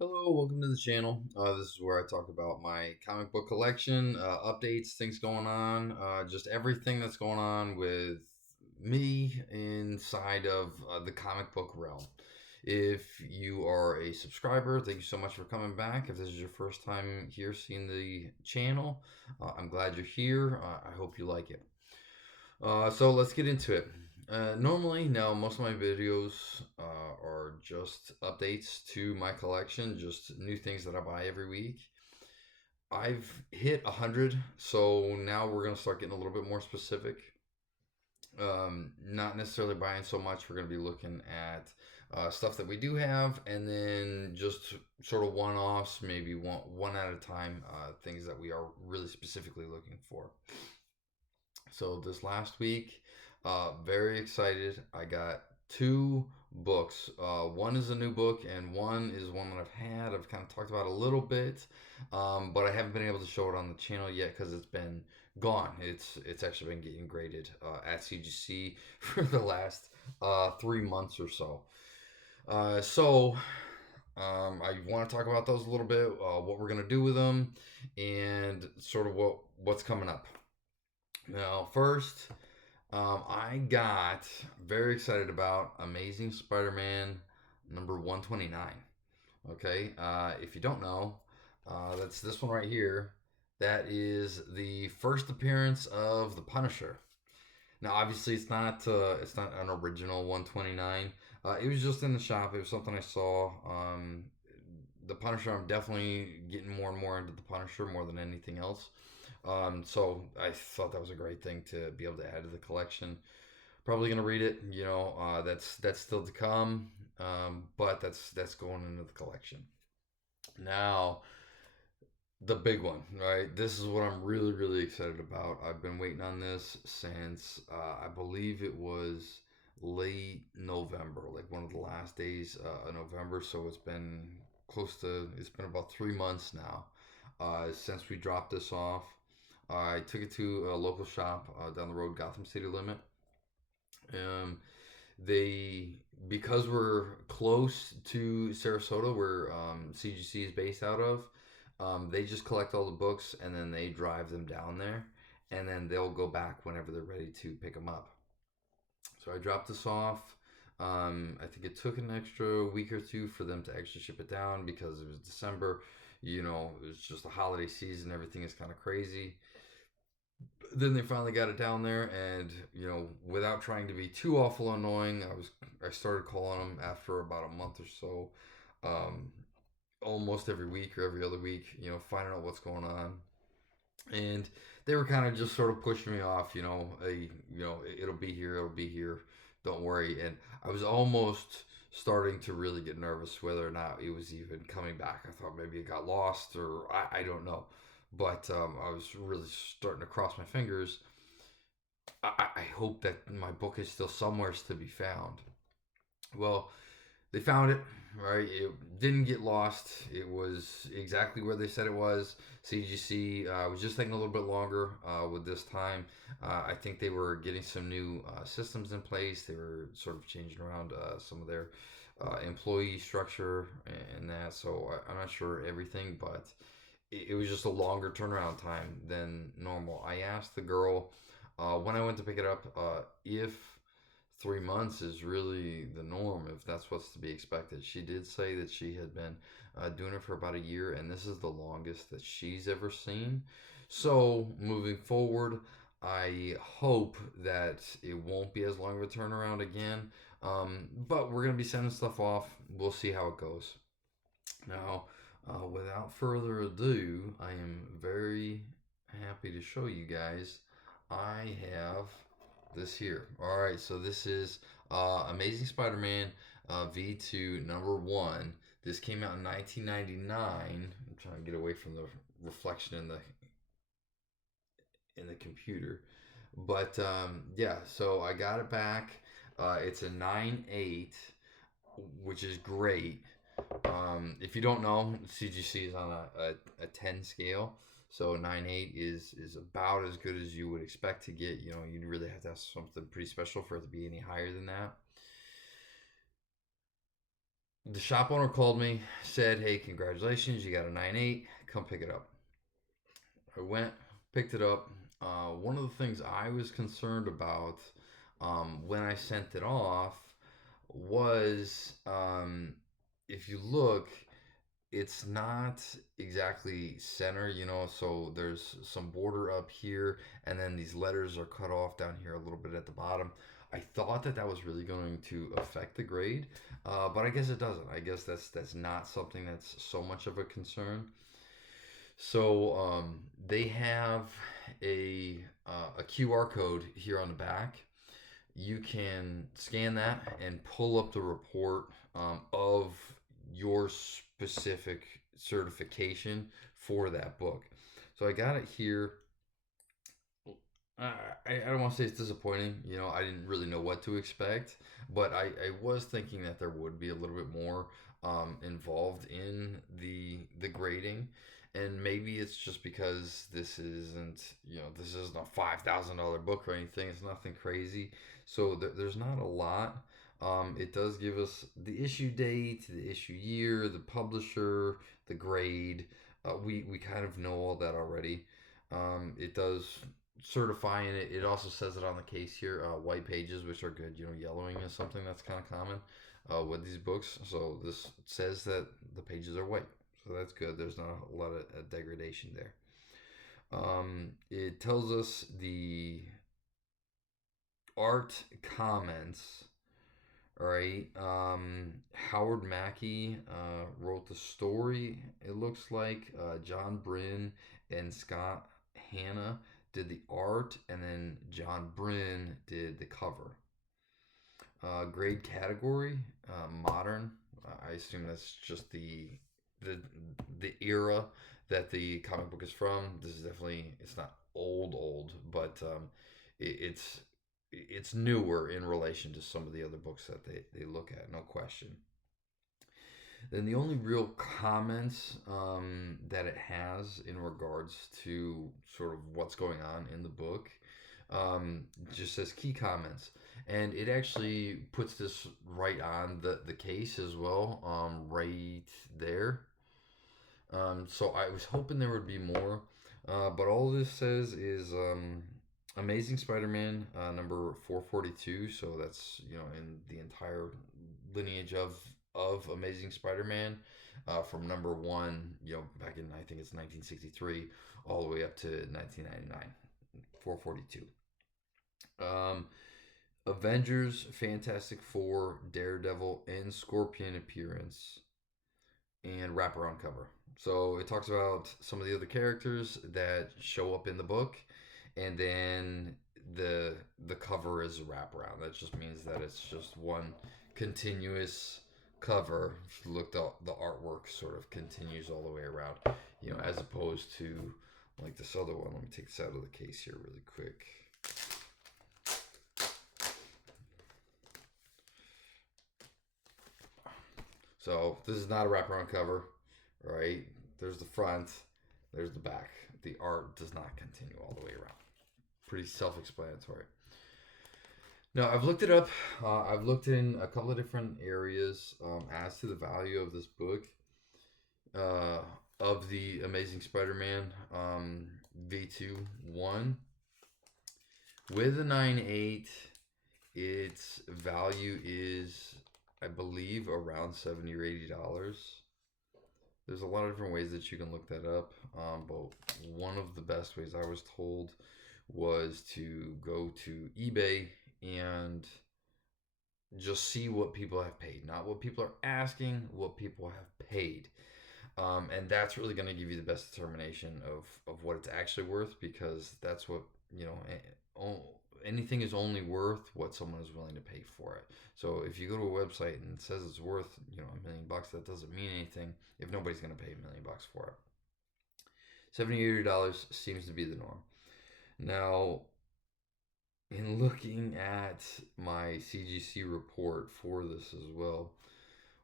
Hello, welcome to the channel. This is where I talk about my comic book collection, updates, things going on, just everything that's going on with me inside of the comic book realm. If you are a subscriber, thank you so much for coming back. If this is your first time here seeing the channel, I'm glad you're here. I hope you like it. So let's get into it. Normally, now most of my videos are just updates to my collection, just new things that I buy every week. I've hit 100, so now we're gonna start getting a little bit more specific. Not necessarily buying so much. We're gonna be looking at stuff that we do have, and then just sort of one-offs, maybe one at a time, things that we are really specifically looking for. So this last week, very excited. I got two books. One is a new book, and one is one that I've kind of talked about a little bit, but I haven't been able to show it on the channel yet because it's been gone. It's actually been getting graded at CGC for the last 3 months or so. I want to talk about those a little bit, what we're gonna do with them, and sort of what's coming up. Now, first, I got very excited about Amazing Spider-Man number 129. Okay, if you don't know, that's this one right here. That is the first appearance of the Punisher. Now, obviously, it's not an original 129. It was just in the shop. It was something I saw. The Punisher, I'm definitely getting more and more into the Punisher more than anything else. So I thought that was a great thing to be able to add to the collection. Probably gonna read it. That's still to come. But that's going into the collection. Now, the big one, right? This is what I'm really, really excited about. I've been waiting on this since I believe it was late November, like one of the last days of November. So it's been about 3 months now since we dropped this off. I took it to a local shop down the road, Gotham City Limit. Um, they because we're close to Sarasota, where CGC is based out of. They just collect all the books and then they drive them down there, and then they'll go back whenever they're ready to pick them up. So I dropped this off. I think it took an extra week or two for them to actually ship it down because it was December. It was just the holiday season. Everything is kind of crazy. Then they finally got it down there, and without trying to be too awful annoying, I started calling them after about a month or so, um, almost every week or every other week, finding out what's going on. And they were kind of just sort of pushing me off, it'll be here, don't worry. And I was almost starting to really get nervous whether or not it was even coming back. I thought maybe it got lost, or I don't know. But I was really starting to cross my fingers. I hope that my book is still somewhere to be found. Well, they found it, right? It didn't get lost. It was exactly where they said it was. CGC was just taking a little bit longer with this time. I think they were getting some new systems in place. They were sort of changing around some of their employee structure and that. So I'm not sure everything, but it was just a longer turnaround time than normal. I asked the girl when I went to pick it up if 3 months is really the norm, if that's what's to be expected. She did say that she had been doing it for about a year, and this is the longest that she's ever seen. So, moving forward, I hope that it won't be as long of a turnaround again. But we're going to be sending stuff off. We'll see how it goes. Now, without further ado, I am very happy to show you guys. I have this here. All right, so this is Amazing Spider-Man V2 number one. This came out in 1999. I'm trying to get away from the reflection in the computer, but yeah. So I got it back. It's a 9.8, which is great. If you don't know, CGC is on a 10 scale. So 9.8 is about as good as you would expect to get. You really have to have something pretty special for it to be any higher than that. The shop owner called me, said, "Hey, congratulations, you got a 9.8. Come pick it up." I went, picked it up. One of the things I was concerned about when I sent it off was, if you look, it's not exactly center, so there's some border up here, and then these letters are cut off down here a little bit at the bottom. I thought that that was really going to affect the grade, but I guess it doesn't. I guess that's not something that's so much of a concern. So they have a QR code here on the back. You can scan that and pull up the report of your specific certification for that book. So I got it here. I don't want to say it's disappointing. I didn't really know what to expect, but I was thinking that there would be a little bit more involved in the grading, and maybe it's just because this isn't a $5,000 book or anything. It's nothing crazy, so there's not a lot. It does give us the issue date, the issue year, the publisher, the grade. We kind of know all that already. It does certifying it. It also says it on the case here, white pages, which are good. Yellowing is something that's kind of common with these books. So this says that the pages are white. So that's good. There's not a lot of degradation there. It tells us the art comments. All right. Howard Mackey wrote the story. It looks like John Bryn and Scott Hanna did the art, and then John Bryn did the cover. Grade category, modern. I assume that's just the the era that the comic book is from. This is definitely, it's not old, but it's it's newer in relation to some of the other books that they look at, no question. Then the only real comments that it has in regards to sort of what's going on in the book just says key comments. And it actually puts this right on the case as well, right there. So I was hoping there would be more, but all this says is Amazing Spider-Man number 442. So that's in the entire lineage of Amazing Spider-Man, from number one, back in, I think it's 1963, all the way up to 1999, 442. Um, Avengers, Fantastic Four, Daredevil, and Scorpion appearance and wraparound cover. So it talks about some of the other characters that show up in the book, and then the cover is a wraparound. That just means that it's just one continuous cover. If you looked up, the artwork sort of continues all the way around, as opposed to like this other one. Let me take this out of the case here really quick. So this is not a wraparound cover, right? There's the front, there's the back. The art does not continue all the way around. Pretty self-explanatory. Now, I've looked it up. I've looked in a couple of different areas as to the value of this book, uh, of the Amazing Spider-Man V2 1. With a 9.8, its value is, I believe, around $70 or $80. There's a lot of different ways that you can look that up, but one of the best ways I was told was to go to eBay and just see what people have paid, not what people are asking, what people have paid. And that's really going to give you the best determination of what it's actually worth, because that's what, anything is only worth what someone is willing to pay for it. So if you go to a website and it says it's worth, $1 million, that doesn't mean anything if nobody's going to pay $1 million for it. $70 seems to be the norm. Now, in looking at my CGC report for this as well,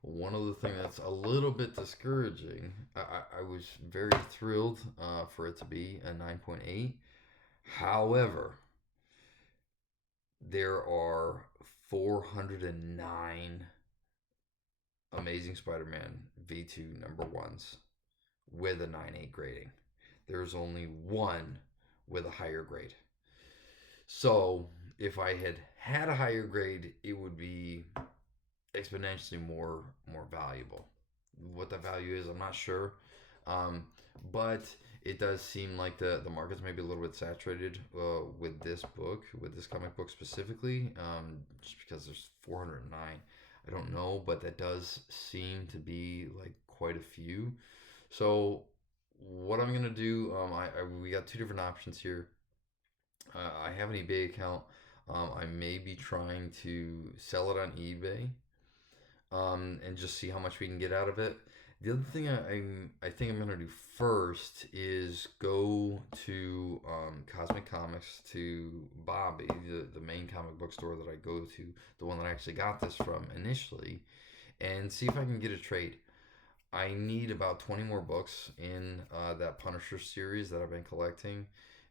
one of the things that's a little bit discouraging, I was very thrilled for it to be a 9.8. However, there are 409 Amazing Spider-Man V2 number ones with a 9.8 grading. There's only one with a higher grade. So if I had had a higher grade, it would be exponentially more valuable. What the value is, I'm not sure, um, but it does seem like the market's maybe a little bit saturated with this book, with this comic book specifically, just because there's 409. I don't know, but that does seem to be like quite a few. So what I'm gonna do, we got two different options here. I have an eBay account. I may be trying to sell it on eBay, and just see how much we can get out of it. The other thing I think I'm gonna do first is go to Cosmic Comics, to Bobby, the main comic book store that I go to, the one that I actually got this from initially, and see if I can get a trade. I need about 20 more books in that Punisher series that I've been collecting,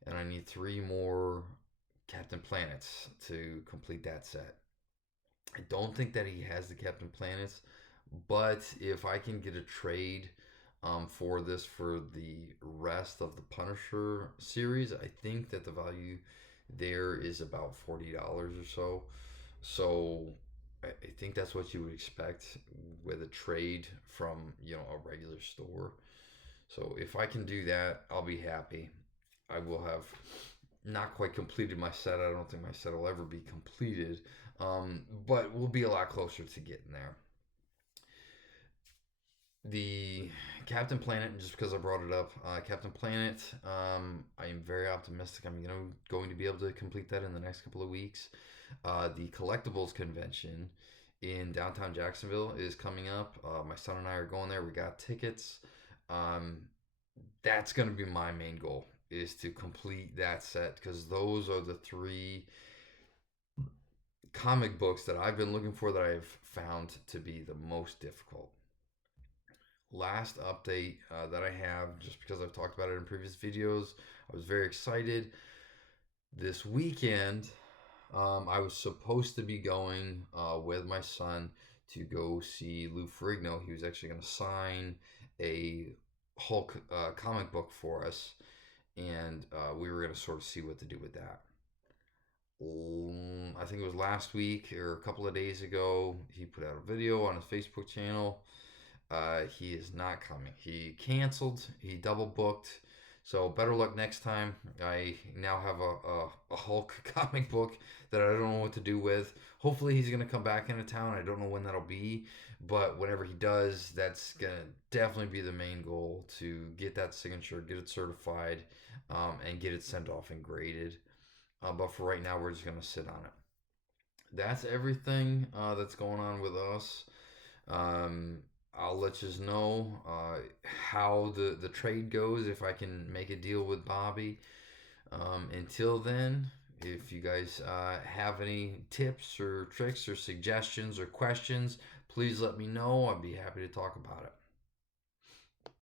and I need 3 more Captain Planets to complete that set. I don't think that he has the Captain Planets, but if I can get a trade for this for the rest of the Punisher series, I think that the value there is about $40 or so. So I think that's what you would expect with a trade from a regular store. So if I can do that, I'll be happy. I will have not quite completed my set. I don't think my set will ever be completed, but we'll be a lot closer to getting there. The Captain Planet, just because I brought it up, Captain Planet, I am very optimistic. I'm going to be able to complete that in the next couple of weeks. The collectibles convention in downtown Jacksonville is coming up. My son and I are going there. We got tickets. That's going to be my main goal, is to complete that set, because those are the 3 comic books that I've been looking for that I've found to be the most difficult. Last update that I have, just because I've talked about it in previous videos, I was very excited. This weekend, I was supposed to be going with my son to go see Lou Ferrigno. He was actually going to sign a Hulk comic book for us, and we were going to sort of see what to do with that. I think it was last week or a couple of days ago, he put out a video on his Facebook channel. He is not coming. He canceled. He double booked. So better luck next time. I now have a Hulk comic book that I don't know what to do with. Hopefully he's going to come back into town. I don't know when that'll be. But whenever he does, that's going to definitely be the main goal, to get that signature, get it certified, and get it sent off and graded. But for right now, we're just going to sit on it. That's everything that's going on with us. I'll let you know how the trade goes, if I can make a deal with Bobby. Until then, if you guys have any tips or tricks or suggestions or questions, please let me know. I'd be happy to talk about it.